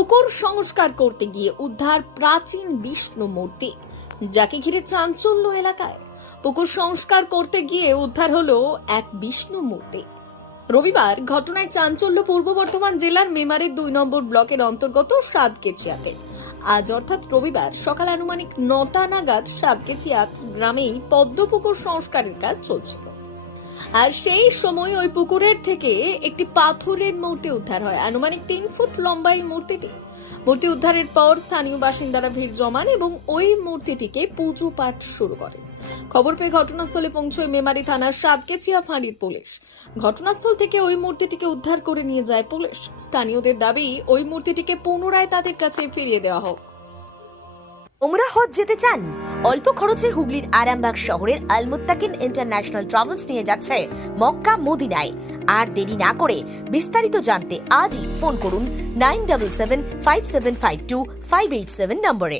পুকুর সংস্কার করতে গিয়ে উদ্ধার প্রাচীন বিষ্ণু মূর্তি, যাকে ঘিরে চাঞ্চল্য এলাকায়। পুকুর সংস্কার করতে গিয়ে উদ্ধার হলো এক বিষ্ণু মূর্তি। রবিবার ঘটনায় চাঞ্চল্য পূর্ব বর্ধমান জেলার মেমারির 2 নম্বর ব্লকের অন্তর্গত সাতকেচিয়াতে। আজ অর্থাৎ রবিবার সকাল আনুমানিক 9টা নাগাদ সাতকেচিয়াত গ্রামেই পদ্মপুকুর সংস্কারের কাজ চলছিল। আর সেই সময় ওই পুকুরের থেকে একটি পাথরের মূর্তি উদ্ধার হয়। আনুমানিক 3 ফুট লম্বা এই মূর্তিটি। মূর্তি উদ্ধারের পর স্থানীয় বাসিন্দারা ভিড় জমান এবং ওই মূর্তিটিকে পুজো পাঠ শুরু করেন। খবর পেয়ে ঘটনাস্থলে পৌঁছয় মেমারি থানার সাতকেচিয়া ফাঁড়ির পুলিশ। ঘটনাস্থল থেকে ওই মূর্তিটিকে উদ্ধার করে নিয়ে যায় পুলিশ। স্থানীয়দের দাবি ওই মূর্তিটিকে পুনরায় তাদের কাছে ফিরিয়ে দেওয়া হোক। ওমরা হজ যেতে চান? অল্প খরচে হুগলির আরামবাগ শহরের আল মুত্তাকিন ইন্টারন্যাশনাল ট্রাভেলস নিয়ে যাচ্ছে মক্কা মদিনায়। আর দেরি না করে বিস্তারিত জানতে আজই ফোন করুন 9775752587 নম্বরে।